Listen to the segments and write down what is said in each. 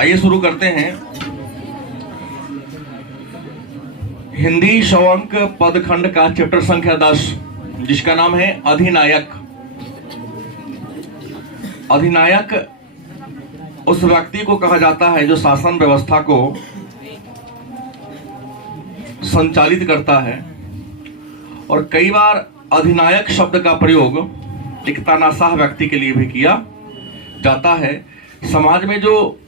आइए शुरू करते हैं। हिंदी शवंक पदखंड का चैप्टर संख्या 10, जिसका नाम है अधिनायक। अधिनायक उस व्यक्ति को कहा जाता है जो शासन व्यवस्था को संचालित करता है, और कई बार अधिनायक शब्द का प्रयोग एक तानाशाह व्यक्ति के लिए भी किया जाता है। समाज में जो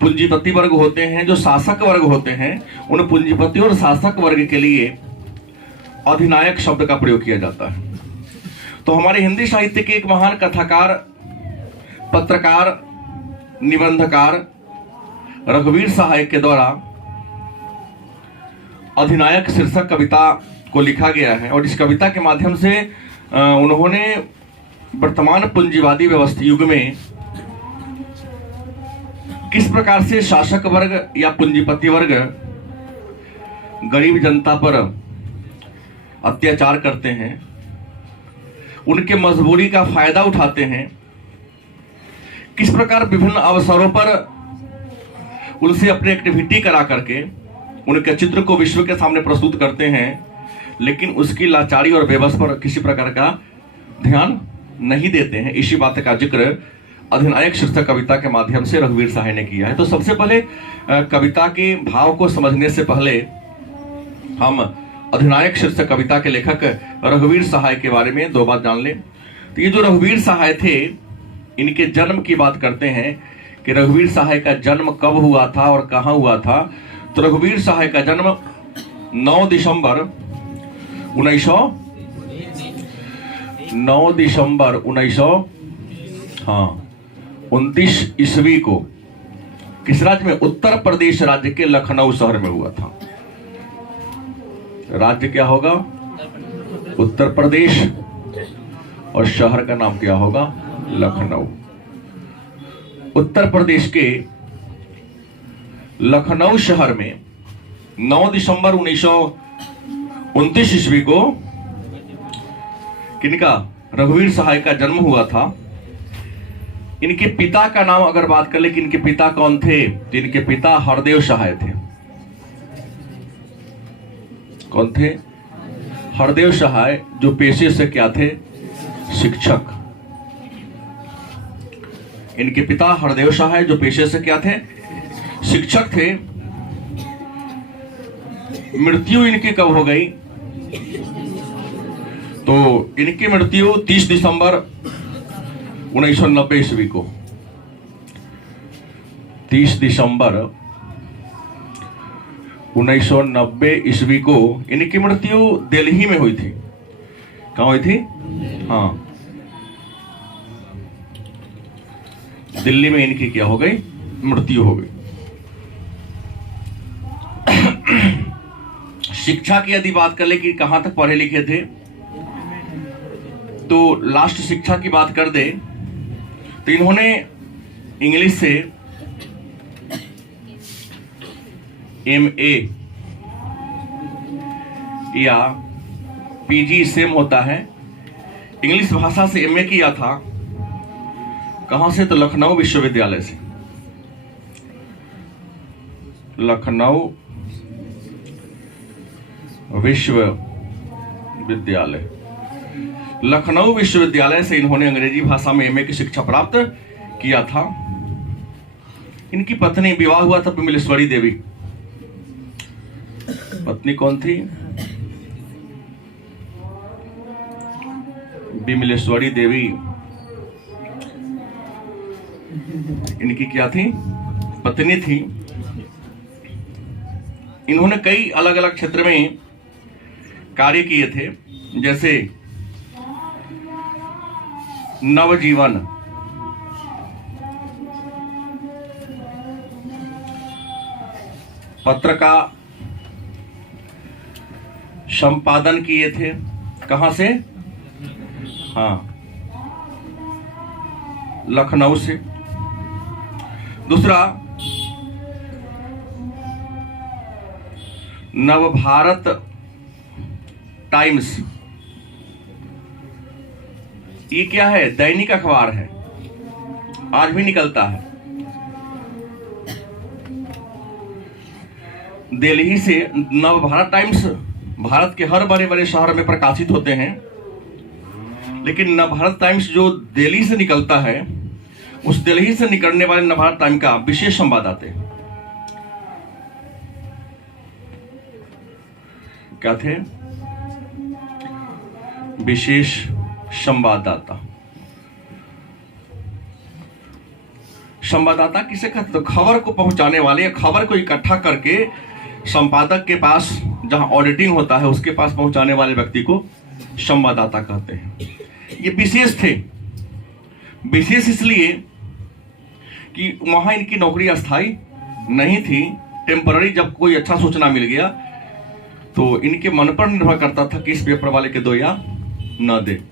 पूंजीपति वर्ग होते हैं, जो शासक वर्ग होते हैं, उन पूंजीपति और शासक वर्ग के लिए अधिनायक शब्द का प्रयोग किया जाता है। तो हमारे हिंदी साहित्य के एक महान कथाकार, पत्रकार, निबंधकार रघुवीर सहाय के द्वारा अधिनायक शीर्षक कविता को लिखा गया है, और इस कविता के माध्यम से उन्होंने वर्तमान पूंजीवादी व्यवस्था युग में किस प्रकार से शासक वर्ग या पूंजीपति वर्ग गरीब जनता पर अत्याचार करते हैं, उनके मजबूरी का फायदा उठाते हैं, किस प्रकार विभिन्न अवसरों पर उनसे अपनी एक्टिविटी करा करके उनके चित्र को विश्व के सामने प्रस्तुत करते हैं, लेकिन उसकी लाचारी और बेबस पर किसी प्रकार का ध्यान नहीं देते हैं। इसी बात का जिक्र अधिनायक शीर्षक कविता के माध्यम से रघुवीर सहाय ने किया है। तो सबसे पहले कविता के भाव को समझने से पहले हम अधिनायक शीर्षक कविता के लेखक रघुवीर सहाय के बारे में दो बात जान लें। तो ये जो रघुवीर सहाय थे, इनके जन्म की बात करते हैं कि रघुवीर सहाय का जन्म कब हुआ था और कहाँ हुआ था। तो रघुवीर सहाय का जन्म 9 दिसंबर 1929 ईस्वी को किस राज्य में? उत्तर प्रदेश राज्य के लखनऊ शहर में हुआ था। राज्य क्या होगा? उत्तर प्रदेश, और शहर का नाम क्या होगा? लखनऊ। उत्तर प्रदेश के लखनऊ शहर में 9 दिसंबर 1929 ईस्वी को किनका? रघुवीर सहाय का जन्म हुआ था। इनके पिता का नाम अगर बात कर ले कि इनके पिता कौन थे, तो इनके पिता हरदेव सहाय थे। कौन थे? हरदेव सहाय, जो पेशे से क्या थे? शिक्षक। इनके पिता हरदेव सहाय जो पेशे से क्या थे? शिक्षक थे। मृत्यु इनकी कब हो गई? तो इनकी मृत्यु 30 दिसंबर 1990 ईस्वी को, 30 दिसंबर 1990 ईस्वी को इनकी मृत्यु दिल्ली में हुई थी। कहाँ हुई थी? हाँ, दिल्ली में इनकी क्या हो गई? मृत्यु हो गई। शिक्षा की यदि बात कर ले कि कहां तक पढ़े लिखे थे, तो लास्ट शिक्षा की बात कर दे तो इन्होंने इंग्लिश से MA या PG सेम होता है, इंग्लिश भाषा से MA किया था। कहां से? तो लखनऊ विश्वविद्यालय से। लखनऊ विश्वविद्यालय, लखनऊ विश्वविद्यालय से इन्होंने अंग्रेजी भाषा में MA की शिक्षा प्राप्त किया था। इनकी पत्नी, विवाह हुआ था बिमलेश्वरी देवी। पत्नी कौन थी? बिमलेश्वरी देवी इनकी क्या थी? पत्नी थी। इन्होंने कई अलग अलग क्षेत्र में कार्य किए थे, जैसे नवजीवन, पत्र का संपादन किए थे। कहां से? हाँ, लखनऊ से। दूसरा, नवभारत टाइम्स, ये क्या है? दैनिक अखबार है, आज भी निकलता है। दिल्ली से नवभारत टाइम्स भारत के हर बड़े बड़े शहर में प्रकाशित होते हैं, लेकिन नवभारत टाइम्स जो दिल्ली से निकलता है, उस दिल्ली से निकलने वाले नवभारत टाइम्स का विशेष संवाददाता क्या थे? विशेष संवाददाता। संवाददाता किसे कहते? तो खबर को पहुंचाने वाले या खबर को इकट्ठा करके संपादक के पास, जहां ऑडिटिंग होता है, उसके पास पहुंचाने वाले व्यक्ति को संवाददाता कहते हैं। ये विशेष थे। विशेष इसलिए कि वहां इनकी नौकरी अस्थायी नहीं थी, टेम्पररी। जब कोई अच्छा सूचना मिल गया तो इनके मन पर निर्भर करता था कि इस पेपर वाले के दो या न दे।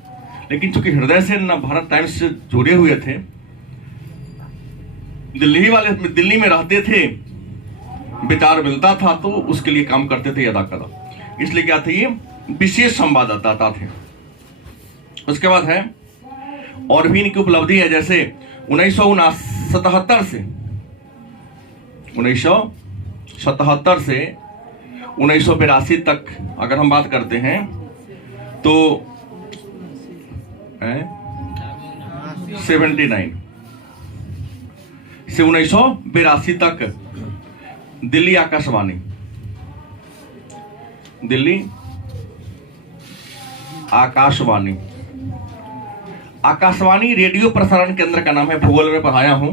लेकिन चूंकि हृदय से नवभारत टाइम्स से जुड़े हुए थे, दिल्ली में रहते थे, विचार मिलता था तो उसके लिए काम करते थे अदा कदा। इसलिए क्या थे? ये विशेष संवाददाता थे। उसके बाद है और भी इनकी उपलब्धि है, जैसे 1977 से 1982 तक अगर हम बात करते हैं तो 79 से 1982 तक दिल्ली आकाशवाणी, दिल्ली आकाशवाणी, आकाशवाणी रेडियो प्रसारण केंद्र का नाम है। भूगोल में पढ़ाया हूं।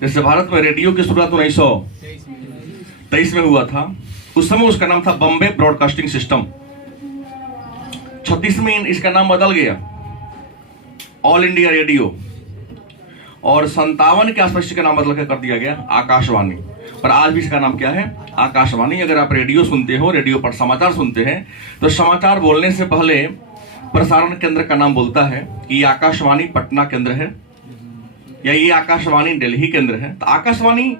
जैसे भारत में रेडियो की शुरुआत 1923 में हुआ था, उस समय उसका नाम था बॉम्बे ब्रॉडकास्टिंग सिस्टम। 36 में इसका नाम बदल गया ऑल इंडिया रेडियो, और 57 के आसपास इसका नाम बदल कर दिया गया आकाशवाणी। पर आज भी इसका नाम क्या है? आकाशवाणी। अगर आप रेडियो सुनते हो, रेडियो पर समाचार सुनते हैं, तो समाचार बोलने से पहले प्रसारण केंद्र का नाम बोलता है कि ये आकाशवाणी पटना केंद्र है या ये आकाशवाणी दिल्ली केंद्र है। तो आकाशवाणी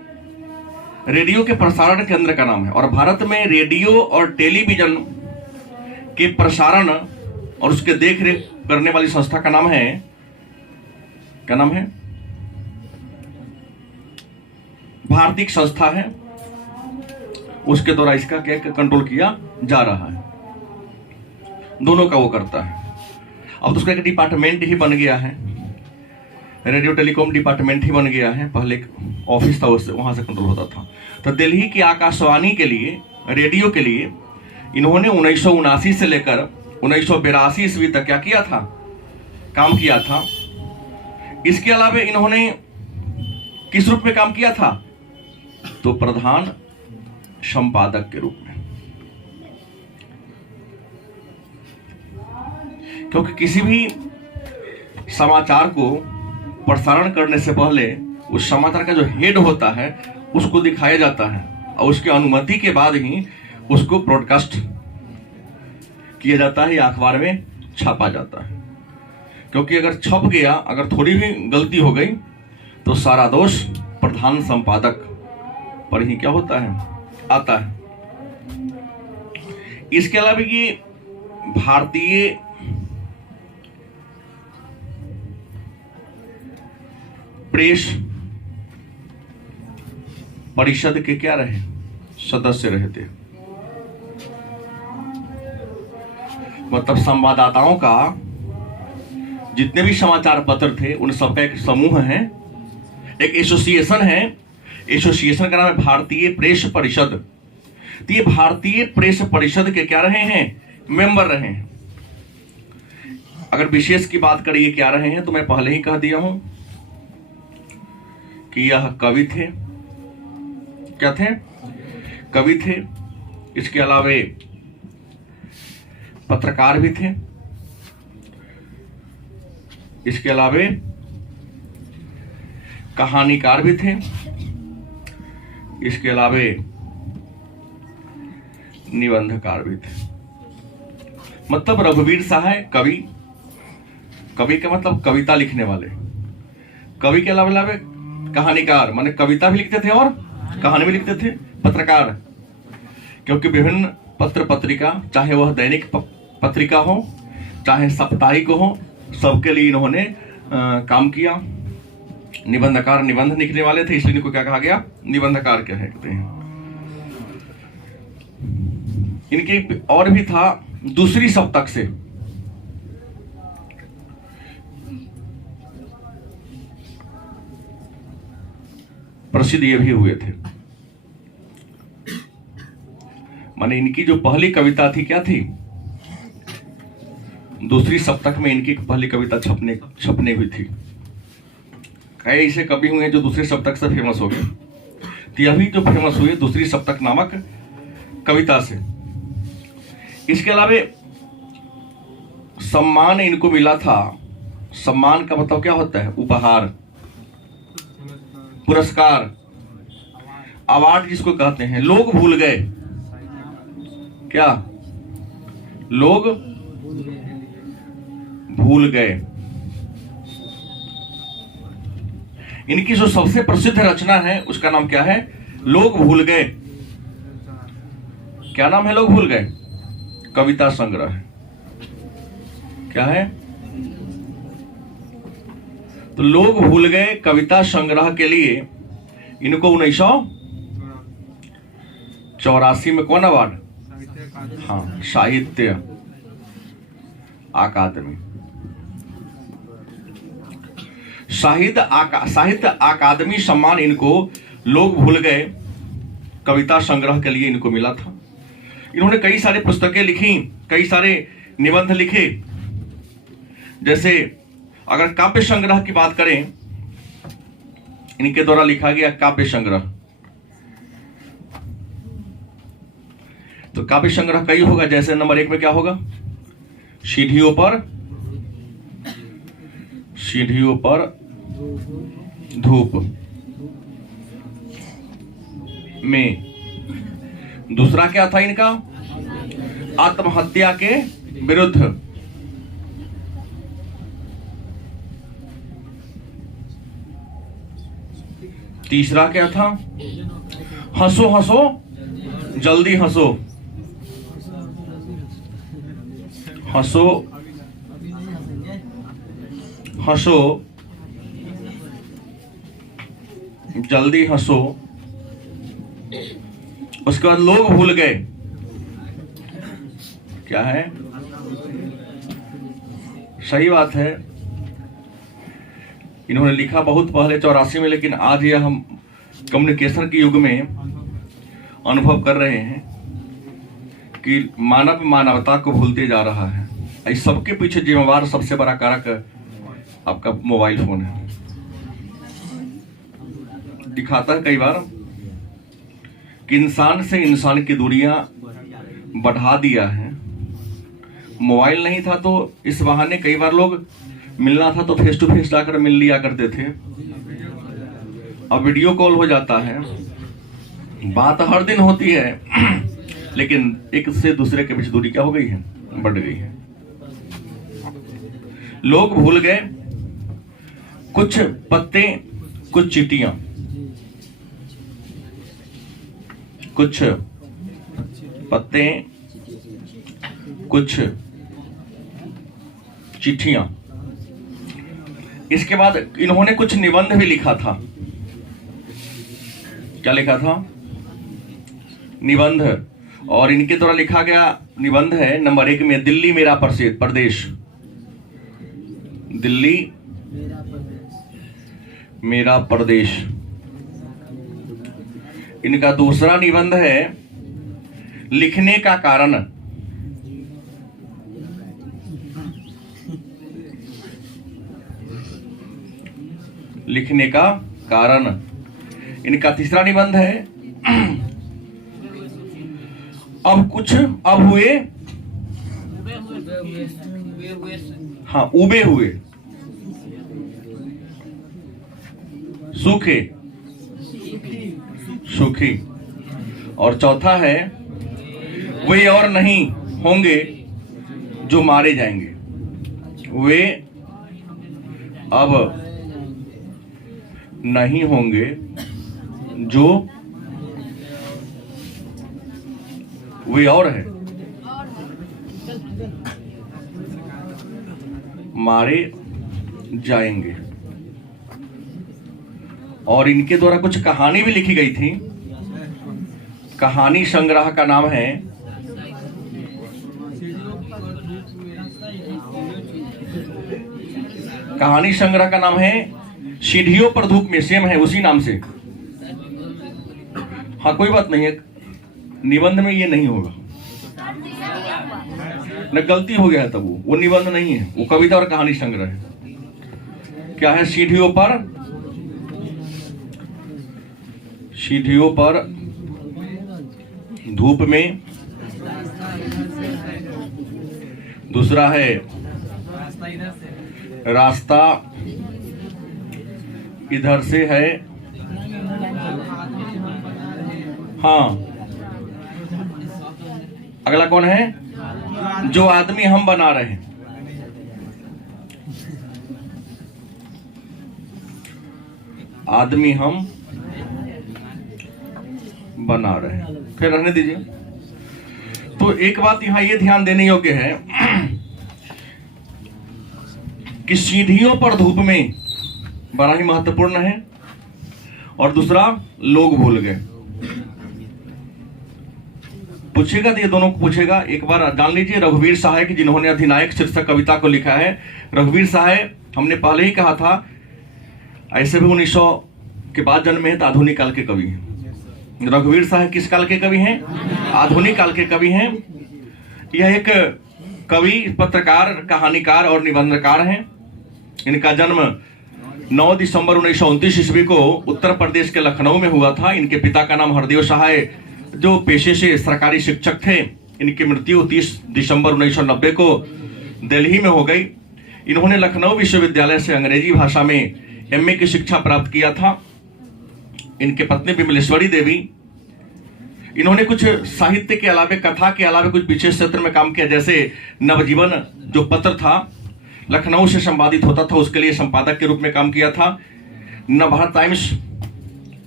रेडियो के प्रसारण केंद्र का नाम है। और भारत में रेडियो और टेलीविजन के प्रसारण और उसके देख रेख करने वाली संस्था का नाम है, क्या नाम है? भारतीय संस्था है। उसके द्वारा इसका क्या कंट्रोल किया जा रहा है। दोनों का वो करता है। अब तो उसका एक डिपार्टमेंट ही बन गया है, रेडियो टेलीकॉम डिपार्टमेंट ही बन गया है। पहले एक ऑफिस था, उससे वहां से कंट्रोल होता था। तो दिल्ली की आकाशवाणी के लिए, रेडियो के लिए इन्होंने 1979 से लेकर 1982 ईस्वी तक क्या किया था? काम किया था। इसके अलावा इन्होंने किस रूप में काम किया था? तो प्रधान संपादक के रूप में। क्योंकि किसी भी समाचार को प्रसारण करने से पहले उस समाचार का जो हेड होता है उसको दिखाया जाता है, और उसकी अनुमति के बाद ही उसको ब्रॉडकास्ट किया जाता है या अखबार में छापा जाता है। क्योंकि अगर छप गया, अगर थोड़ी भी गलती हो गई, तो सारा दोष प्रधान संपादक पर ही क्या होता है? आता है। इसके अलावा ये भारतीय प्रेस परिषद के क्या रहे? सदस्य रहे थे। मतलब संवाददाताओं का जितने भी समाचार पत्र थे उन सबका एक समूह है, एक एसोसिएशन है। एसोसिएशन का नाम है भारतीय प्रेस परिषद। तो ये भारतीय प्रेस परिषद के क्या रहे हैं? मेंबर रहे हैं। अगर विशेष की बात करिए क्या रहे हैं, तो मैं पहले ही कह दिया हूं कि यह कवि थे। क्या थे? कवि थे। इसके अलावा पत्रकार भी थे। इसके अलावा कहानीकार भी थे। इसके अलावा निबंधकार भी थे। मतलब रघुवीर सहाय कवि, कवि का मतलब कविता लिखने वाले। कवि के अलावा कहानीकार माने कविता भी लिखते थे और कहानी भी लिखते थे। पत्रकार, क्योंकि विभिन्न पत्र पत्रिका, चाहे वह दैनिक पत्रिका हो चाहे साप्ताहिक हो, सबके लिए इन्होंने काम किया। निबंधकार निबंध लिखने वाले थे, इसलिए इनको क्या कहा गया? निबंधकार कहते हैं। इनके और भी था दूसरी सप्तक से। प्रसिद्ध ये भी हुए थे। माने इनकी जो पहली कविता थी क्या थी, दूसरी सप्तक में इनकी पहली कविता छपने हुई थी। कई ऐसे कवि हुए जो दूसरी सप्तक से फेमस हो गए, तो यह भी जो फेमस हुए दूसरी सप्तक नामक कविता से। इसके अलावा सम्मान इनको मिला था। सम्मान का मतलब क्या होता है, उपहार, पुरस्कार, अवार्ड जिसको कहते हैं। लोग भूल गए, क्या लोग भूल गए। इनकी जो सबसे प्रसिद्ध रचना है उसका नाम क्या है, लोग भूल गए। क्या नाम है, लोग भूल गए, कविता संग्रह है। क्या है, तो लोग भूल गए कविता संग्रह के लिए इनको 1984 में कौन अवार्ड, हाँ, साहित्य अकादमी, साहित्य अकादमी सम्मान इनको लोग भूल गए कविता संग्रह के लिए इनको मिला था। इन्होंने कई सारे पुस्तकें लिखी, कई सारे निबंध लिखे। जैसे अगर काव्य संग्रह की बात करें, इनके द्वारा लिखा गया काव्य संग्रह, तो काव्य संग्रह कई होगा। जैसे नंबर 1 में क्या होगा, सीढ़ियों पर धूप में। दूसरा क्या था इनका, आत्महत्या के विरुद्ध। तीसरा क्या था, हंसो हंसो जल्दी हंसो, हंसो हंसो जल्दी हंसो। उसके बाद लोग भूल गए, क्या है, सही बात है। इन्होंने लिखा बहुत पहले 84 में, लेकिन आज यह हम कम्युनिकेशन के युग में अनुभव कर रहे हैं कि मानव मानवता को भूलते जा रहा है। इस सबके पीछे जिम्मेवार सबसे बड़ा कारक आपका मोबाइल फोन है। दिखाता है कई बार कि इंसान से इंसान की दूरियां बढ़ा दिया है। मोबाइल नहीं था तो इस बहाने कई बार लोग मिलना था तो फेस टू फेस जाकर मिल लिया करते थे। अब वीडियो कॉल हो जाता है, बात हर दिन होती है, लेकिन एक से दूसरे के बीच दूरी क्या हो गई है, बढ़ गई है। लोग भूल गए कुछ पत्ते, कुछ चींटियां, कुछ पत्ते, कुछ चिट्ठियां। इसके बाद इन्होंने कुछ निबंध भी लिखा था। क्या लिखा था, निबंध। और इनके द्वारा लिखा गया निबंध है नंबर 1 में, दिल्ली मेरा प्रदेश। दिल्ली मेरा प्रदेश। इनका दूसरा निबंध है लिखने का कारण। लिखने का कारण। इनका तीसरा निबंध है अब हुए, हाँ, उबे हुए, सूखे, सुखी। और चौथा है वे और नहीं होंगे जो मारे जाएंगे। वे अब नहीं होंगे जो, वे और है, मारे जाएंगे। और इनके द्वारा कुछ कहानी भी लिखी गई थी। कहानी संग्रह का नाम है कहानी संग्रह का नाम है सीढ़ियों पर धूप में, सेम है उसी नाम से। हाँ कोई बात नहीं है, निबंध में ये नहीं होगा न, गलती हो गया है तब वो निबंध नहीं है, वो कविता और कहानी संग्रह है। क्या है? सीढ़ियों पर धूप में, दूसरा है रास्ता इधर से है। हाँ, अगला कौन है? जो आदमी हम बना रहे हैं। आदमी हम बना रहे हैं, फिर रहने दीजिए। तो एक बात यहां ये ध्यान देने योग्य है कि सीढ़ियों पर धूप में बड़ा ही महत्वपूर्ण है, और दूसरा लोग भूल गए। पूछेगा तो ये दोनों को पूछेगा। एक बार जान लीजिए, रघुवीर सहाय की जिन्होंने अधिनायक शीर्षक कविता को लिखा है। रघुवीर सहाय हमने पहले ही कहा था, ऐसे भी 1900 के बाद जन्मे हैं तो आधुनिक काल के कवि हैं। रघुवीर सहाय किस काल के कवि हैं? आधुनिक काल के कवि हैं। यह एक कवि, पत्रकार, कहानीकार और निबंधकार हैं। इनका जन्म 9 दिसंबर 1929 ईस्वी को उत्तर प्रदेश के लखनऊ में हुआ था। इनके पिता का नाम हरदेव सहाय, जो पेशे से सरकारी शिक्षक थे। इनकी मृत्यु 30 दिसंबर 1990 को दिल्ली में हो गई। इन्होंने लखनऊ विश्वविद्यालय से अंग्रेजी भाषा में एमए की शिक्षा प्राप्त किया था। इनके पत्नी विमलेश्वरी देवी, इन्होंने कुछ साहित्य के अलावे, कथा के अलावे कुछ विशेष क्षेत्र में काम किया। जैसे नवजीवन जो पत्र था, लखनऊ से संपादित होता था, उसके लिए संपादक के रूप में काम किया था। नवभारत टाइम्स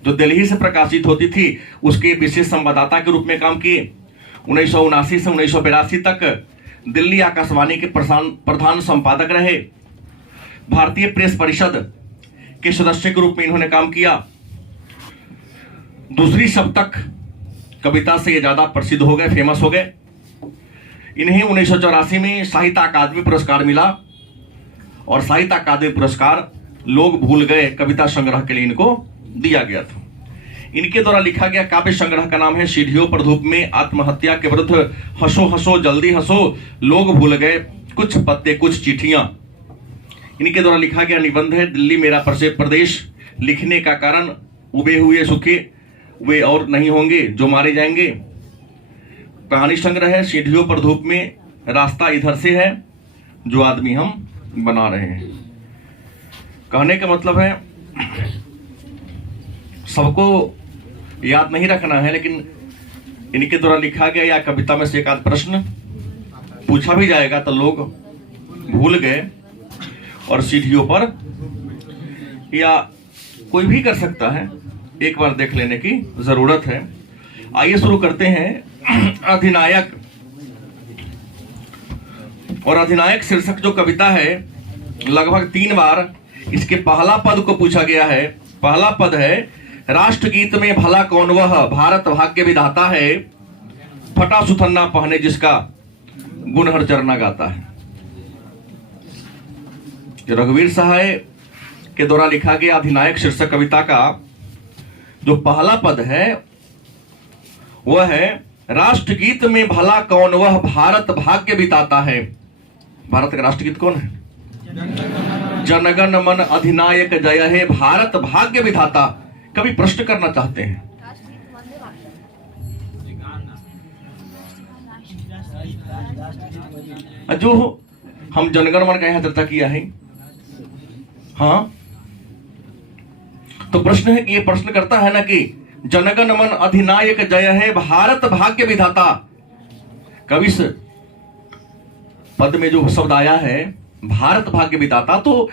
जो दिल्ली से प्रकाशित होती थी, उसके विशेष संवाददाता के रूप में काम किए। 1979 से 1982 तक दिल्ली आकाशवाणी के प्रधान संपादक रहे। भारतीय प्रेस परिषद के सदस्य के रूप में इन्होंने काम किया। दूसरी सप्तक कविता से ये ज्यादा प्रसिद्ध हो गए, फेमस हो गए। इन्हें 1984 में साहित्य अकादमी पुरस्कार मिला, और साहित्य अकादमी पुरस्कार लोग भूल गए कविता संग्रह के लिए इनको दिया गया था। इनके द्वारा लिखा गया काव्य संग्रह का नाम है सीढ़ियों पर धूप में, आत्महत्या के विरुद्ध, हंसो हंसो जल्दी हंसो, लोग भूल गए, कुछ पत्ते कुछ चिट्ठियां। इनके द्वारा लिखा गया निबंध है दिल्ली मेरा प्रदेश। लिखने का कारण, उबे हुए सुखे वे और नहीं होंगे जो मारे जाएंगे। कहानी संग्रह है सीढ़ियों पर धूप में, रास्ता इधर से है, जो आदमी हम बना रहे हैं। कहने का मतलब है सबको याद नहीं रखना है, लेकिन इनके द्वारा लिखा गया या कविता में से एक आध प्रश्न पूछा भी जाएगा तो लोग भूल गए, और सीढ़ियों पर, या कोई भी कर सकता है, एक बार देख लेने की जरूरत है। आइए शुरू करते हैं। अधिनायक, और अधिनायक शीर्षक जो कविता है, लगभग 3 बार इसके पहला पद को पूछा गया है। पहला पद है, राष्ट्रगीत में भला कौन वह, भारत भाग्य विधाता है, फटा सुथन्ना पहने जिसका गुण हर चरना गाता है। रघुवीर सहाय के द्वारा लिखा गया अधिनायक शीर्षक कविता का जो पहला पद है वह है, राष्ट्रगीत में भला कौन वह, भारत भाग्य बिताता है। भारत का राष्ट्रगीत कौन है? जनगण मन अधिनायक जय हे, भारत भाग्य विधाता। कभी प्रश्न करना चाहते हैं? जो हम जनगण मन का यहां चर्चा किया है, हाँ, तो प्रश्न है कि ये प्रश्न करता है ना कि जनगण मन अधिनायक जय है, भारत भाग्य विधाता। कवि इस पद में जो शब्द आया है भारत भाग्य विधाता, तो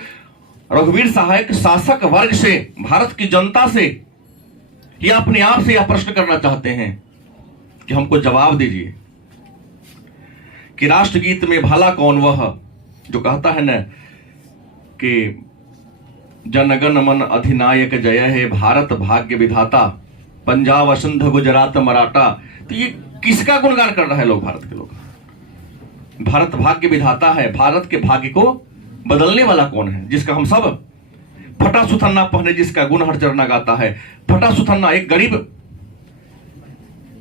रघुवीर सहाय शासक वर्ग से, भारत की जनता से, या अपने आप से यह प्रश्न करना चाहते हैं कि हमको जवाब दीजिए कि राष्ट्रगीत में भला कौन वह, जो कहता है न कि जनगण मन अधिनायक जय है, भारत भाग्य विधाता, पंजाब सिंध गुजरात मराठा। तो ये किसका गुणगान कर रहे हैं लोग? भारत के लोग। भारत भाग्य विधाता है, भारत के भाग्य को बदलने वाला कौन है जिसका हम सब फटा सुथन्ना पहने जिसका गुण हर चरना गाता है। फटा सुथन्ना एक गरीब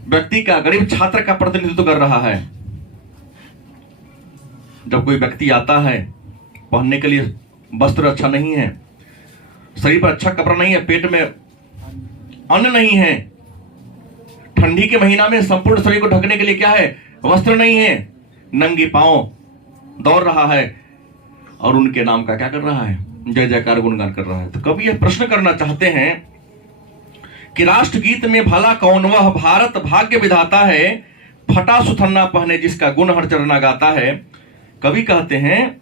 व्यक्ति का, गरीब छात्र का प्रतिनिधित्व कर रहा है। जब कोई व्यक्ति आता है, पहनने के लिए वस्त्र अच्छा नहीं है, शरीर पर अच्छा कपड़ा नहीं है, पेट में अन्न नहीं है, ठंडी के महीना में संपूर्ण शरीर को ढकने के लिए क्या है, वस्त्र नहीं है, नंगे पांव दौड़ रहा है और उनके नाम का क्या कर रहा है, जय जयकार गुणगान कर रहा है। तो कवि यह प्रश्न करना चाहते हैं कि राष्ट्रगीत में भला कौन वह भारत भाग्य विधाता है, फटा सुथन्ना पहने जिसका गुण हर चरना गाता है। कवि कहते हैं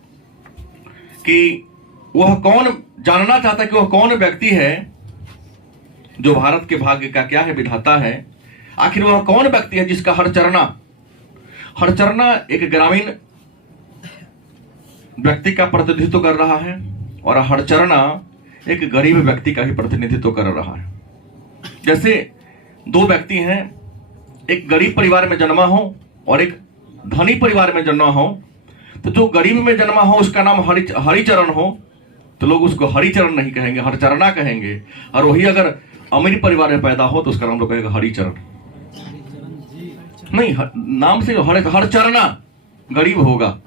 कि वह कौन, जानना चाहता है कि वह कौन व्यक्ति है जो भारत के भाग्य का क्या है, विधाता है। आखिर वह कौन व्यक्ति है जिसका हर चरना एक ग्रामीण व्यक्ति का प्रतिनिधित्व कर रहा है और हर चरना एक गरीब व्यक्ति का ही प्रतिनिधित्व कर रहा है। जैसे दो व्यक्ति हैं, एक गरीब परिवार में जन्मा हो और एक धनी परिवार में जन्मा हो, तो जो गरीब में जन्मा हो उसका नाम हरिचरण हो तो लोग उसको हरिचरण नहीं कहेंगे, हरचरणा कहेंगे। और वही अगर अमीर परिवार में पैदा हो तो उसका नाम लोग कहेगा हरिचरण, नहीं नाम से हरचरणा गरीब होगा।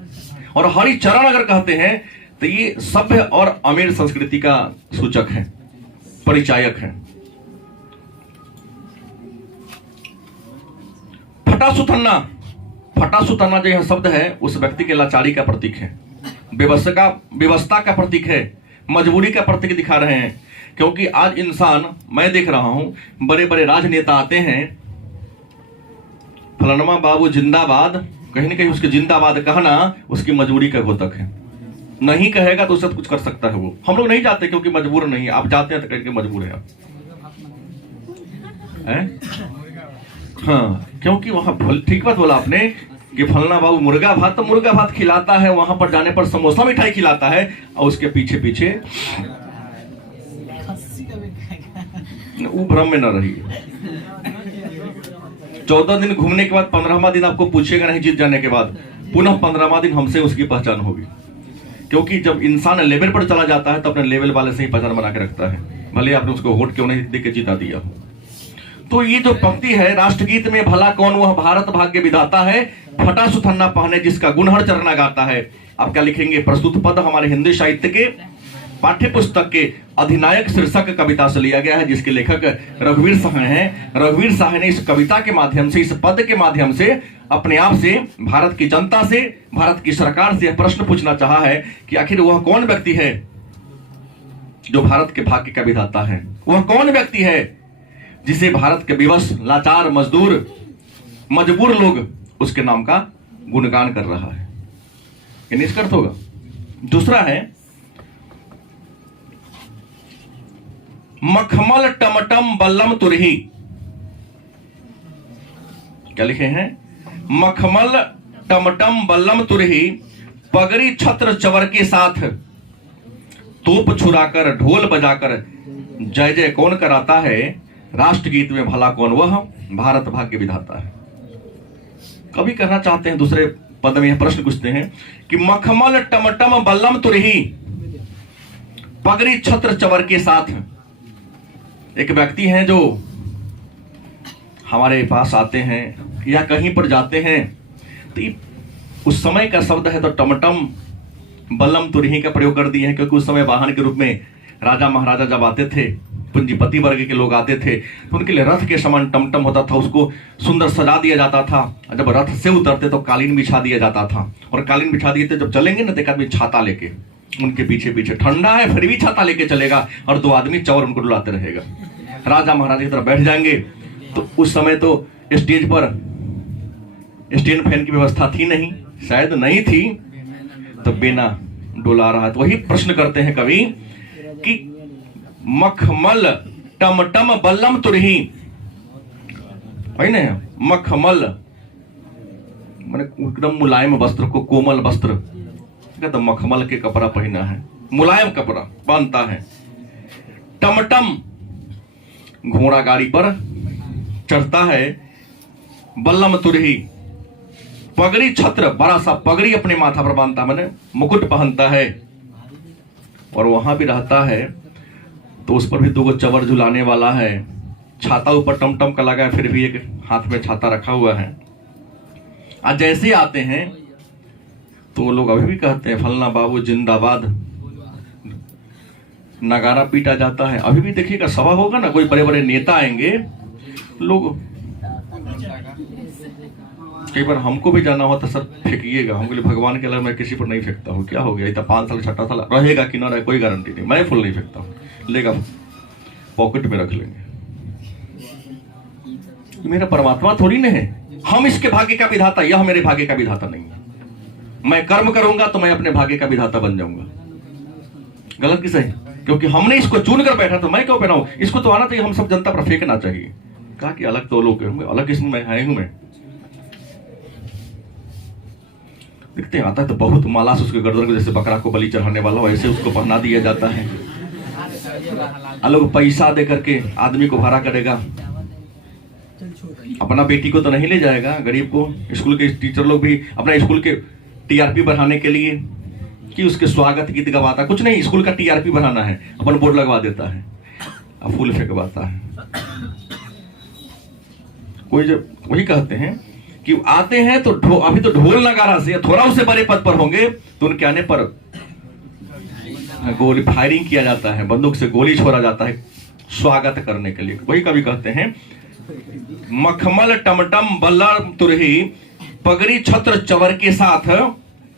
और हरिचरण अगर कहते हैं तो ये सभ्य और अमीर संस्कृति का सूचक है, परिचायक है। फटा सुथन्ना जो यह शब्द है उस व्यक्ति के लाचारी का प्रतीक है, व्यवस्था का प्रतीक है, मजबूरी का प्रतीक दिखा रहे हैं। क्योंकि आज इंसान, मैं देख रहा हूं बड़े बड़े राजनेता आते हैं, फलानमा बाबू जिंदाबाद, कहीं ना कहीं उसके जिंदाबाद कहना उसकी मजबूरी का घोतक है। नहीं कहेगा तो उससे कुछ कर सकता है वो। हम लोग नहीं जाते क्योंकि मजबूर नहीं है, आप जाते हैं तो कहीं मजबूर है आप हाँ, क्योंकि वहां ठीक बात बोला आपने कि फलना बाबू मुर्गा भात, तो मुर्गा भात खिलाता है, वहां पर जाने पर समोसा मिठाई खिलाता है और उसके पीछे पीछे वो भ्रम में न रहिए। 14 दिन घूमने के बाद 15वां दिन आपको पूछेगा नहीं, जीत जाने के बाद पुनः 15वां दिन हमसे उसकी पहचान होगी। क्योंकि जब इंसान लेवल पर चला जाता है तो अपने लेवल वाले से ही पहचान बना के रखता है, भले आपने उसको वोट क्यों नहीं दे के जिता दिया। तो ये जो पंक्ति है, राष्ट्रगीत में भला कौन वह भारत भाग्य विधाता है, फटा सुथन्ना पहने जिसका गुण हर चरना गाता है। आप क्या लिखेंगे, प्रस्तुत पद हमारे हिंदी साहित्य के पाठ्य पुस्तक के अधिनायक शीर्षक कविता से लिया गया है, जिसके लेखक रघुवीर शाह हैं। रघुवीर शाह ने इस कविता के माध्यम से, इस पद के माध्यम से अपने आप से, भारत की जनता से, भारत की सरकार से यह प्रश्न पूछना चाहा है कि आखिर वह कौन व्यक्ति है जो भारत के भाग्य का विधाता है। वह कौन व्यक्ति है जिसे भारत के विवश, लाचार, मजदूर, मजबूर लोग उसके नाम का गुणगान कर रहा है। ये निष्कर्ष होगा। दूसरा है, मखमल टमटम बल्लम तुरही। क्या लिखे हैं, मखमल टमटम बल्लम तुरही, पगड़ी छत्र चवर के साथ, तोप छुराकर ढोल बजाकर जय जय कौन कराता है, राष्ट्रगीत में भला कौन वह भारत भाग्य विधाता है। कभी करना चाहते हैं, दूसरे पद में यह प्रश्न पूछते हैं कि मखमल टमटम बल्लम तुरही, पगड़ी छत्र चवर के साथ। एक व्यक्ति हैं जो हमारे पास आते हैं या कहीं पर जाते हैं, तो उस समय का शब्द है तो टमटम बल्लम तुरही का प्रयोग कर दिए हैं, क्योंकि उस समय वाहन के रूप में राजा महाराजा जब आते थे, पूंजीपति वर्ग के लोग आते थे, तो उनके लिए रथ के समान टमटम होता था, उसको सुंदर सजा दिया जाता था। जब रथ से उतरते तो कालीन बिछा दिया जाता था, और कालीन बिछा दिए थे, जब चलेंगे ना तो एक आदमी छाता लेके उनके पीछे पीछे, ठंडा है फिर भी छाता लेके चलेगा, और 2 आदमी चौर उनको डुलाते रहेगा। राजा महाराजा की तरफ बैठ जाएंगे। तो उस समय तो स्टेज पर स्टैंड फैन की व्यवस्था थी नहीं, शायद नहीं थी, तो बेना डोला रहा है। तो वही प्रश्न करते हैं कवि कि मखमल टमटम बल्लम तुरही, वही ना, मखमल माने एकदम मुलायम वस्त्र को, कोमल वस्त्र, तो मखमल के कपड़ा पहना है, मुलायम कपड़ा पहनता है। टमटम घोड़ा गाड़ी पर चढ़ता है, बल्लम तुरही, पगड़ी छत्र, बड़ा सा पगड़ी अपने माथा पर बांधता है, माने मुकुट पहनता है, और वहां भी रहता है तो उस पर भी 2 चवर झुलाने वाला है, छाता ऊपर टमटम का लगा है, फिर भी एक हाथ में छाता रखा हुआ है। आज जैसे आते हैं तो वो लोग अभी भी कहते हैं फलना बाबू जिंदाबाद, नगारा पीटा जाता है। अभी भी देखिएगा सभा होगा ना, कोई बड़े बड़े नेता आएंगे, लोग कई बार हमको भी जाना होता सर फेंकिएगा, हम बोले भगवान के अलावा मैं किसी पर नहीं फेंकता हूँ, क्या हो गया, इतना 5 साल 6 साल रहेगा कि ना रहे कोई गारंटी नहीं, मैं फूल नहीं फेंकता हूँ, लेगा पॉकेट में रख लेंगे। मेरा परमात्मा थोड़ी ना है, हम इसके भाग्य का विधाता, यह मेरे भाग्य का विधाता नहीं है। मैं कर्म करूंगा तो मैं अपने भाग्य का विधाता बन जाऊंगा। गलत की सही? क्योंकि हमने इसको चुन कर बैठा तो मैं क्यों बनाऊं, इसको तो आना चाहिए, हम सब जनता पर फेंकना चाहिए। कहा कि अलग तो लोग अलग इसमें मैं है हूं, मैं देखते हैं आता है तो बहुत माला से उसके गर्दन को जैसे बकरा को बलि चढ़ाने वाला वैसे उसको पहना दिया जाता है। लोग पैसा दे करके आदमी को भाड़ा करेगा, अपना बेटी को तो नहीं ले जाएगा, गरीब को। स्कूल के टीचर लोग भी अपना स्कूल के टीआरपी बढ़ाने के लिए कि उसके स्वागत गीत गवाता, कुछ नहीं, स्कूल का टीआरपी बढ़ाना है, अपन बोर्ड लगवा देता है, अब फूल फेंकवाता है। कोई जब वही कहते हैं कि आते हैं तो अभी तो ढोल नगारा से थोड़ा उससे बड़े पद पर होंगे तो उनके आने पर गोली फायरिंग किया जाता है, बंदूक से गोली छोड़ा जाता है स्वागत करने के लिए। वही कवि कहते हैं मखमल टमटम बल्लर तुरही पगड़ी छत्र चवर के साथ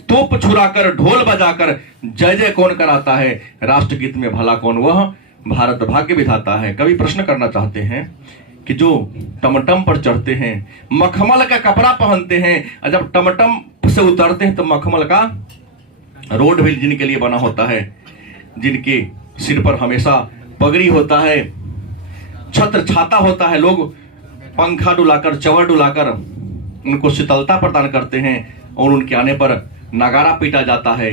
तोप छुराकर ढोल बजाकर जय जय कौन कराता है, राष्ट्रगीत में भला कौन वह भारत भाग्य विधाता है। कवि प्रश्न करना चाहते हैं कि जो टमटम पर चढ़ते हैं, मखमल का कपड़ा पहनते हैं, जब टमटम से उतरते हैं तो मखमल का रोड भी जिनके लिए बना होता है, जिनके सिर पर हमेशा पगड़ी होता है, छत्र छाता होता है, लोग पंखा डुलाकर चवर डुलाकर उनको शीतलता प्रदान करते हैं और उनके आने पर नगारा पीटा जाता है,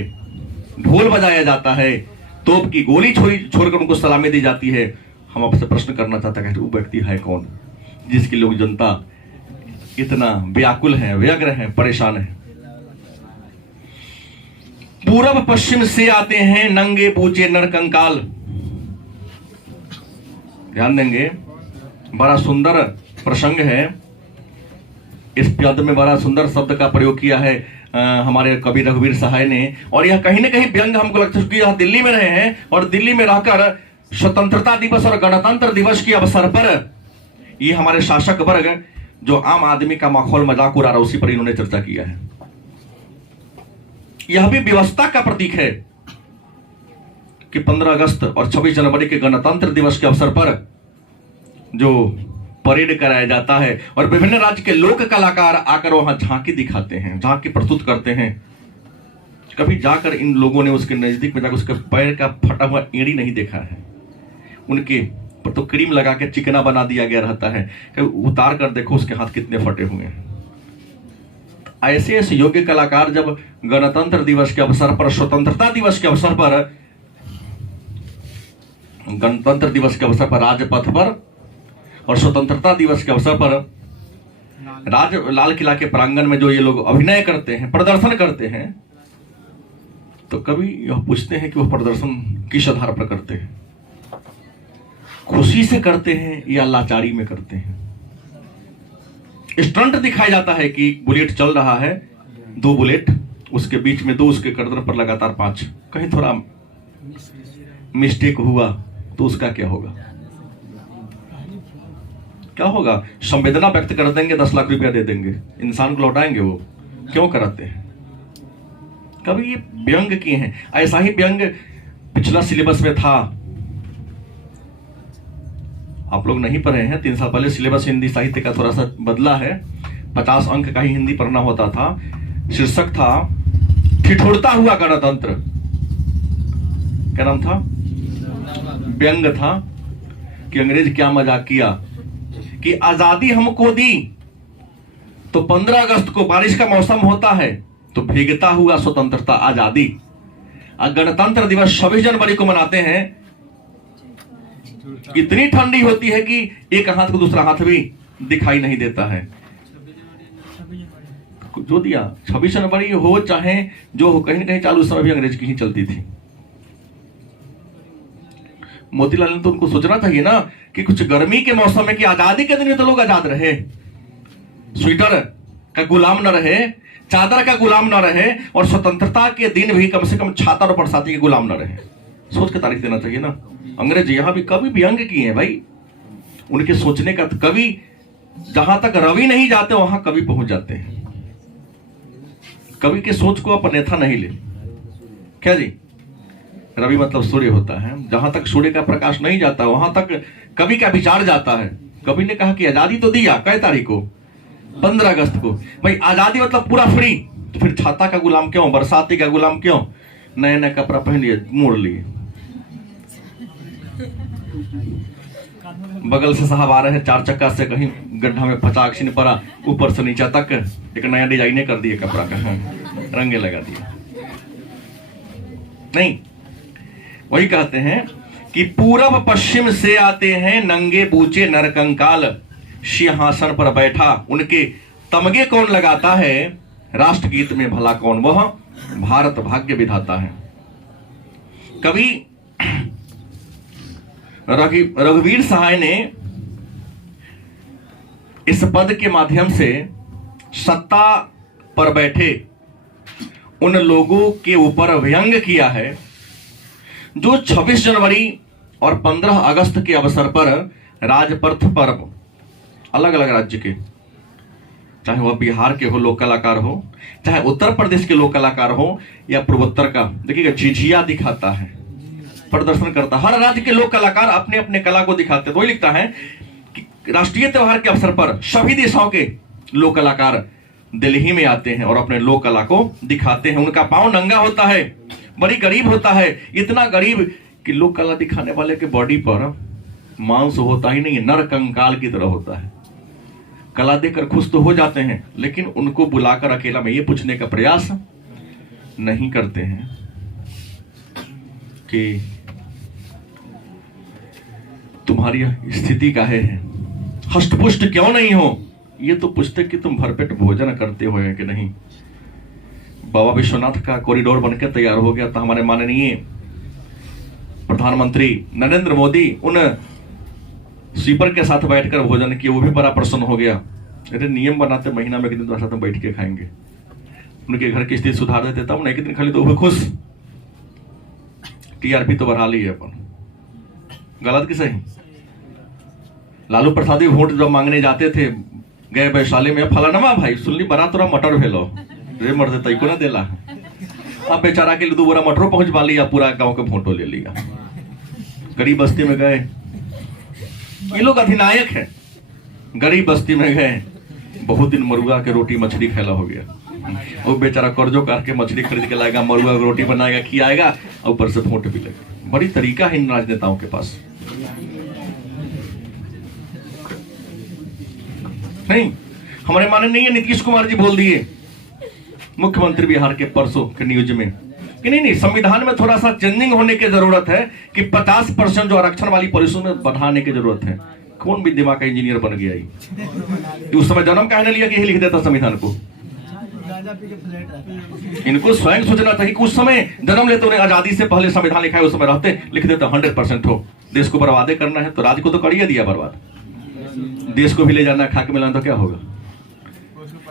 ढोल बजाया जाता है, तोप की गोली छोड़कर उनको सलामी दी जाती है। हम आपसे प्रश्न करना चाहते हैं वो व्यक्ति है कौन जिसके लोग जनता इतना व्याकुल है, व्यग्र है, परेशान है। पूरब पश्चिम से आते हैं नंगे पूछे नरकंकाल। ध्यान देंगे, बड़ा सुंदर प्रसंग है। इस पद में बड़ा सुंदर शब्द का प्रयोग किया है हमारे कवि रघुवीर सहाय ने, और यह कहीं ना कहीं व्यंग हमको लगता है कि यह दिल्ली में रहे हैं और दिल्ली में रहकर स्वतंत्रता दिवस और गणतंत्र दिवस के अवसर पर ये हमारे शासक वर्ग जो आम आदमी का माहौल मजाक उड़ा रहा उसी पर इन्होंने चर्चा किया है। यह भी व्यवस्था का प्रतीक है कि 15 अगस्त और 26 जनवरी के गणतंत्र दिवस के अवसर पर जो परेड कराया जाता है और विभिन्न राज्य के लोक कलाकार आकर वहां झांकी दिखाते हैं, झांकी प्रस्तुत करते हैं। कभी जाकर इन लोगों ने उसके नजदीक में जाकर उसके पैर का फटा हुआ एड़ी नहीं देखा है, उनके पर तो क्रीम लगा के चिकना बना दिया गया रहता है, कभी उतार कर देखो उसके हाथ कितने फटे हुए हैं। ऐसे ऐसे योग्य कलाकार जब गणतंत्र दिवस के अवसर पर, स्वतंत्रता दिवस के अवसर पर, गणतंत्र दिवस के अवसर पर राजपथ पर और स्वतंत्रता दिवस के अवसर पर लाल किला के प्रांगण में जो ये लोग अभिनय करते हैं, प्रदर्शन करते हैं, तो कभी यह पूछते हैं कि वह प्रदर्शन किस आधार पर करते हैं, खुशी से करते हैं या लाचारी में करते हैं। स्टंट दिखाया जाता है कि बुलेट चल रहा है, 2 बुलेट, उसके बीच में 2, उसके गर्दन पर लगातार 5, कहीं थोड़ा मिस्टेक हुआ तो उसका क्या होगा, क्या होगा? संवेदना व्यक्त कर देंगे, 10 लाख रुपया दे देंगे, इंसान को लौटाएंगे। वो क्यों कराते हैं? कभी ये व्यंग किए हैं। ऐसा ही व्यंग पिछला सिलेबस में था, आप लोग नहीं पढ़े हैं, 3 साल पहले सिलेबस हिंदी साहित्य का थोड़ा सा बदला है, 50 अंक का ही हिंदी पढ़ना होता था। शीर्षक था ठिठुरता हुआ गणतंत्र। क्या नाम था? व्यंग था कि अंग्रेज क्या मजाक किया कि आजादी हमको दी तो 15 अगस्त को बारिश का मौसम होता है तो भीगता हुआ स्वतंत्रता आजादी। गणतंत्र दिवस 26 जनवरी को मनाते हैं, इतनी ठंडी होती है कि एक हाथ को दूसरा हाथ भी दिखाई नहीं देता है। जो दिया 26 जनवरी हो चाहे जो हो, कहीं ना कहीं चालू समय भी अंग्रेज की ही चलती थी। मोतीलाल ने तो उनको सोचना चाहिए ना कि कुछ गर्मी के मौसम में, कि आजादी के दिन में तो लोग आजाद रहे, स्वेटर का गुलाम न रहे, चादर का गुलाम न रहे, और स्वतंत्रता के दिन भी कम से कम छाता और बरसाती के गुलाम न रहे। सोच के तारीख देना चाहिए ना। अंग्रेज यहां भी कभी व्यंग किए हैं भाई, उनके सोचने का कवि जहां तक रवि नहीं जाते वहां कवि पहुंच जाते हैं। कवि के सोच को आप अन्यथा नहीं ले। क्या जी, रवि मतलब सूर्य होता है, जहां तक सूर्य का प्रकाश नहीं जाता वहां तक कवि का विचार जाता है। कवि ने कहा कि आजादी तो दिया, कै तारीख को, 15 अगस्त को। भाई आजादी मतलब पूरा फ्री, तो फिर छाता का गुलाम क्यों, बरसाती का गुलाम क्यों? नए नए कपड़ा पहन लिए, मोड़ लिए। बगल से साहब आ रहे हैं 4 चक्का से, कहीं गड्ढा में फचाक से नहीं पड़ा, ऊपर से नीचे तक एक नया डिजाइन कर दिए कपड़ा का, रंगे लगा दिए। नहीं, वही कहते हैं कि पूरब पश्चिम से आते हैं नंगे बूचे नरकंकाल, सिंहासन पर बैठा उनके तमगे कौन लगाता है, राष्ट्रगीत में भला कौन वह भारत भाग्य विधाता है। कवि रघुवीर सहाय ने इस पद के माध्यम से सत्ता पर बैठे उन लोगों के ऊपर व्यंग किया है जो 26 जनवरी और 15 अगस्त के अवसर पर राजपथ पर अलग अलग राज्य के, चाहे वह बिहार के हो लोक कलाकार हो, चाहे उत्तर प्रदेश के लोक कलाकार हो, या पूर्वोत्तर का, देखिएगा झिझिया दिखाता है, प्रदर्शन करता। हर राज्य के लोक कलाकार अपने अपने कला को दिखाते। तो वही लिखता है कि राष्ट्रीय त्योहार के अवसर पर सभी देशों के लोक कलाकार दिल्ली में आते हैं और अपने लोक कला को दिखाते हैं। उनका पांव नंगा होता है, बड़ी गरीब होता है, इतना गरीब कि लोक कला दिखाने वाले के बॉडी पर मांस होता ही नहीं, नर कंकाल की तरह होता है। कला देखकर खुश तो हो जाते हैं, लेकिन उनको बुलाकर अकेला में ये पूछने का प्रयास नहीं करते हैं कि तुम्हारी स्थिति काहे है, हष्टपुष्ट क्यों नहीं हो। ये तो पूछते कि तुम भरपेट भोजन करते हो कि नहीं। बाबा विश्वनाथ का कॉरिडोर बनकर तैयार हो गया था, हमारे माननीय प्रधानमंत्री नरेंद्र मोदी उन स्वीपर के साथ बैठकर भोजन किए, वो भी बड़ा प्रसन्न हो गया। अरे नियम बनाते, महीना में एक दिन तो साथ में बैठ के खाएंगे, उनके घर की स्थिति सुधार देते, तब ना एक दिन खाली तो वो खुश। टीआरपी तो बढ़ा ली है अपन, गलत कि सही। लालू प्रसाद भी वोट जब मांगने जाते थे, गए वैशाली में, फलानमा भाई सुनली बड़ा तोरा मटर भेलो रे, मर देता को ना देला। अब बेचारा के लिए 2 बोरा मटरों पहुंच पा लिया, पूरा गांव के फोटो ले लिया। गरीब बस्ती में गए, ये लोग अधिनायक है। गरीब बस्ती में गए, बहुत दिन मरुआ के रोटी मछली खेला हो गया। वो बेचारा कर्जों करके मछली खरीद के लाएगा, मरुआ की रोटी बनाएगा, खिलाएगा, और ऊपर से फोटो भी लगेगा। बड़ी तरीका है इन राजनेताओं के पास। नहीं, हमारे माननीय नीतीश कुमार जी बोल दिए, मुख्यमंत्री बिहार के परसों के न्यूज में, कि नहीं संविधान में थोड़ा सा चेंजिंग होने की जरूरत है, कि 50% जो आरक्षण वाली पॉलिसी में बढ़ाने की जरूरत है। कौन भी दिमाग का इंजीनियर बन गया कि उस समय जन्म कहने लिया कि यही लिख देता संविधान को। इनको स्वयं सोचना चाहिए कि उस समय जन्म लेते उन्हें आजादी से पहले संविधान लिखा है, उस समय रहते लिख देते 100% हो। देश को बर्बादे करना है तो राज्य को तो करिए दिया बर्बाद, देश को भी ले जाना, खा के मिलाना तो क्या होगा।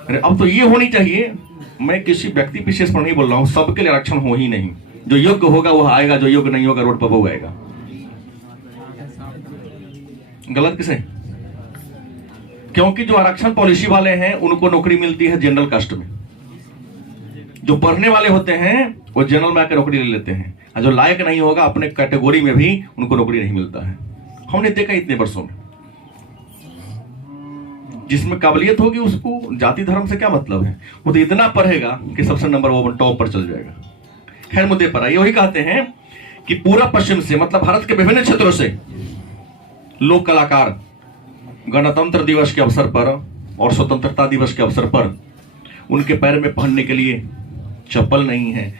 अरे अब तो ये होनी चाहिए, मैं किसी व्यक्ति विशेष पर नहीं बोल रहा हूं, सबके लिए आरक्षण हो ही नहीं। जो योग्य होगा वह आएगा, जो योग्य नहीं होगा रोड पर वो आएगा। गलत किसे? क्योंकि जो आरक्षण पॉलिसी वाले हैं उनको नौकरी मिलती है जनरल कास्ट में, जो पढ़ने वाले होते हैं वो जनरल में आकर नौकरी ले लेते हैं, और जो लायक नहीं होगा अपने कैटेगरी में भी उनको नौकरी नहीं मिलता है। हमने देखा इतने वर्षों में। जिसमें काबिलियत होगी उसको जाति धर्म से क्या मतलब है, वो तो इतना पढ़ेगा कि सबसे नंबर 1 टॉप पर चल जाएगा। खैर मुद्दे पर आइए, वही कहते हैं कि पूरा पश्चिम से, मतलब भारत के विभिन्न क्षेत्रों से लोक कलाकार गणतंत्र दिवस के अवसर पर और स्वतंत्रता दिवस के अवसर पर, उनके पैर में पहनने के लिए चप्पल नहीं है,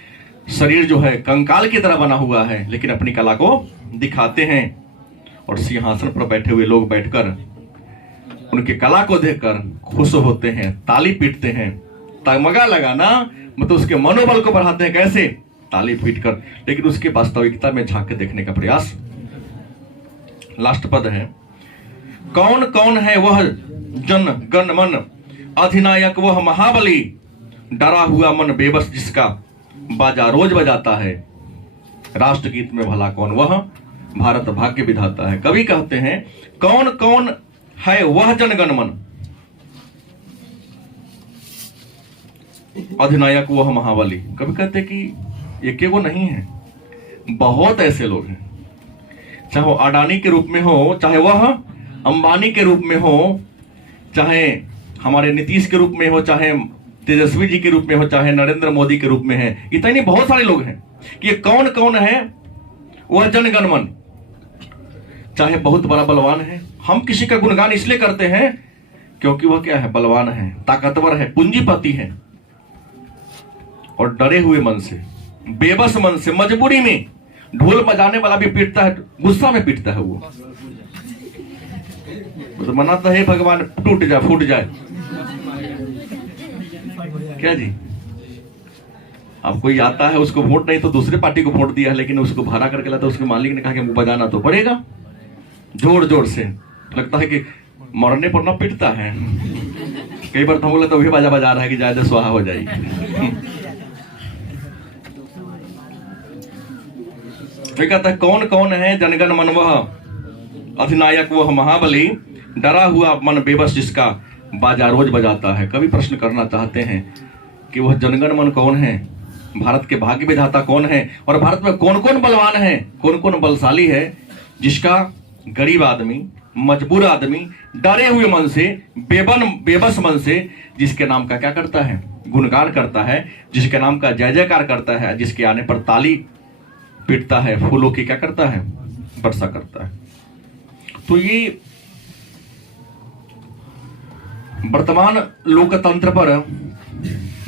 शरीर जो है कंकाल की तरह बना हुआ है, लेकिन अपनी कला को दिखाते हैं। और सिंहासन पर बैठे हुए लोग बैठकर उनके कला को देखकर खुश होते हैं, ताली पीटते हैं। तगमगा लगाना मतलब उसके मनोबल को बढ़ाते हैं, कैसे? ताली पीटकर। लेकिन उसके वास्तविकता में झांक के देखने का प्रयास लास्ट पद है, कौन कौन है वह जन गण मन, अधिनायक वह महाबली, डरा हुआ मन बेबस जिसका बाजा रोज बजाता है। राष्ट्रगीत में भला कौन वह, भारत भाग्य विधाता है। कवि कहते हैं कौन कौन है वह जनगण मन, अधिनायक वह महाबली। कवि कहते हैं कि एक वो नहीं है, बहुत ऐसे लोग हैं, चाहे वो अडानी के रूप में हो, चाहे वह अंबानी के रूप में हो, चाहे हमारे नीतीश के रूप में हो, चाहे तेजस्वी जी के रूप में हो, चाहे नरेंद्र मोदी के रूप में है। इतने बहुत सारे लोग हैं कि ये कौन कौन है वह जनगण मन। चाहे बहुत बड़ा बलवान है, हम किसी का गुणगान इसलिए करते हैं क्योंकि वह क्या है, बलवान है, ताकतवर है, पूंजीपति है, और डरे हुए मन से, बेबस मन से, मजबूरी में, ढोल बजाने वाला भी पीटता है, गुस्सा में पीटता है वो तो मनाता है भगवान टूट जाए, फूट जाए। क्या जी, अब कोई आता है उसको वोट नहीं तो दूसरे पार्टी को वोट दिया है, लेकिन उसको भाड़ा करके लाता, उसके मालिक ने कहा कि बजाना तो पड़ेगा जोर जोर से। लगता है कि मरने पर ना पिटता है। कई बार तो हम बोले तो वही बाजा बजा रहा है कि ज्यादा स्वाहा हो जाएगी। तो कहता है कौन कौन है जनगण मन वह, अधिनायक वह महाबली, डरा हुआ मन बेबस जिसका बाजा रोज बजाता है। कवि प्रश्न करना चाहते हैं कि वह जनगण मन कौन है, भारत के भाग्य विधाता कौन है, और भारत में कौन कौन बलवान है, कौन कौन बलशाली है, जिसका गरीब आदमी, मजबूर आदमी, डरे हुए मन से, बेबस मन से जिसके नाम का क्या करता है, गुणगान करता है, जिसके नाम का जय जयकार करता है, जिसके आने पर ताली पीटता है, फूलों की क्या करता है, वर्षा करता है। तो ये वर्तमान लोकतंत्र पर,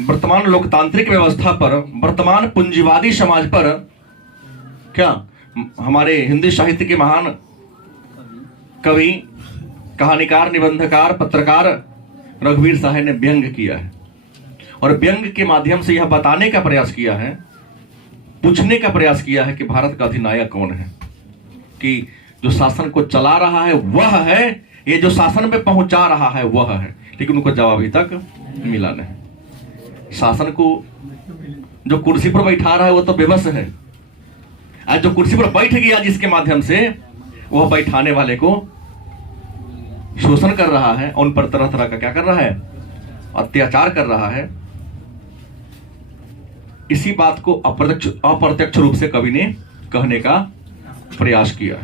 वर्तमान लोकतांत्रिक व्यवस्था पर, वर्तमान पूंजीवादी समाज पर क्या हमारे हिंदी साहित्य के महान कवि, कहानीकार, निबंधकार, पत्रकार रघुवीर साहब ने व्यंग किया है, और व्यंग के माध्यम से यह बताने का प्रयास किया है, पूछने का प्रयास किया है कि भारत का अधिनायक कौन है, कि जो शासन को चला रहा है वह है, ये जो शासन में पहुंचा रहा है वह है, लेकिन उनको जवाब अभी तक मिला नहीं। शासन को जो कुर्सी पर बैठा रहा है वो तो बेबस है, आज जो कुर्सी पर बैठ गया जिसके माध्यम से, वह बैठाने वाले को शोषण कर रहा है, उन पर तरह तरह का क्या कर रहा है, अत्याचार कर रहा है। इसी बात को अप्रत्यक्ष रूप से कवि ने कहने का प्रयास किया।